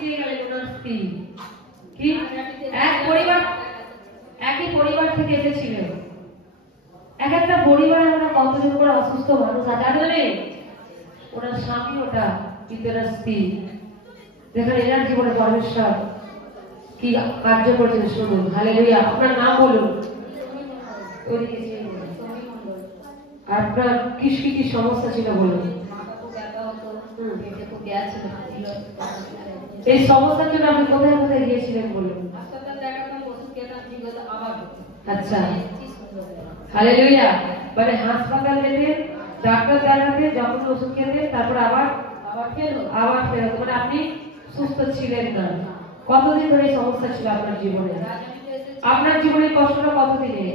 দিয়ে গেলেন ওনার স্ত্রী। কি একই পরিবার থেকে এসেছিলেন। এক একটা পরিবারে ওরা কতজন করে অসুস্থ মানুষ আছে জানেন? ওনার স্বামী ওটা, কিন্তু ওনার স্ত্রী। দেখেন এনার জীবনে পরমেশ্বর কি কার্য করছেন শুনুন। হালেলুয়া। আপনার নাম বলুন। আপনার কি কি সমস্যা ছিল বলুন? এই সমস্যার জন্য আপনি কোথায় কোথায় গিয়েছিলেন বলুন? আচ্ছা, হালেলুয়া। মানে হাসপাতাল যেতেন, ডাক্তার দেখাতে, যখন ওষুধ খেতেন, তারপর আবার ফেরত। মানে আপনি সুস্থ ছিলেন না। কতদিন ধরে সমস্যা ছিল আপনার জীবনে? আপনার জীবনে কষ্টটা কতদিনে?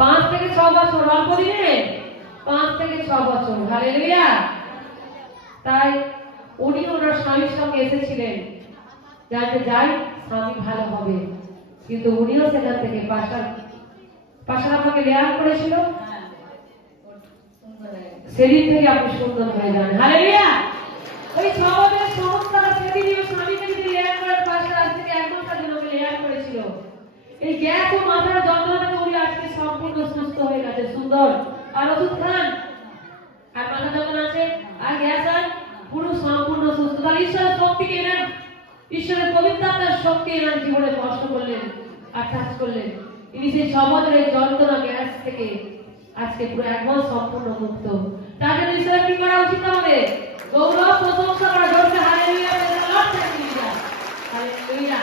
5 থেকে 6 বছর। অল্প দিনে 5 থেকে 6 বছর। হালেলুয়া। তাই উনি ওনার স্বামীর সঙ্গে এসেছিলেন যাতে যাই স্বামী ভালো হবে, কিন্তু উনিও সেখান থেকে পাশার আমাকে লেয়ার করেছিল। সেদিন থেকে আপনি সুন্দর হয়ে যান। হালেলুয়া। ওই 6 বছরের সমস্যাটা সেদিনই স্বামীকে যদি লেয়ার করার পাশে আজ থেকে 1 ঘন্টার জন্য লেয়ার করেছিল। এই গ্যাস ও মাথার যন্ত্রণা উনি আজকে সম্পূর্ণ সুস্থ হয়ে গেছে। সুন্দর। আর ওষুধ খান, আর মাথা যন্ত্রণা আছে, আর গ্যাস আর পুরো সম্পূর্ণ সুস্থ। তাহলে ঈশ্বরের শক্তিকে নেন, ঈশ্বরের পবিত্র আত্মার শক্তি এনার জীবনে কষ্ট করলেন আর কাজ করলেন। ইনি সেই 6 বছরের যন্ত্রণা গ্যাস থেকে আজকে পুরো একদম সম্পূর্ণ মুক্ত। তার জন্য ঈশ্বরের কি করা উচিত আমাদের? গৌরব প্রশংসা করা। জোরসে হালেলুয়া। হালেলুয়া।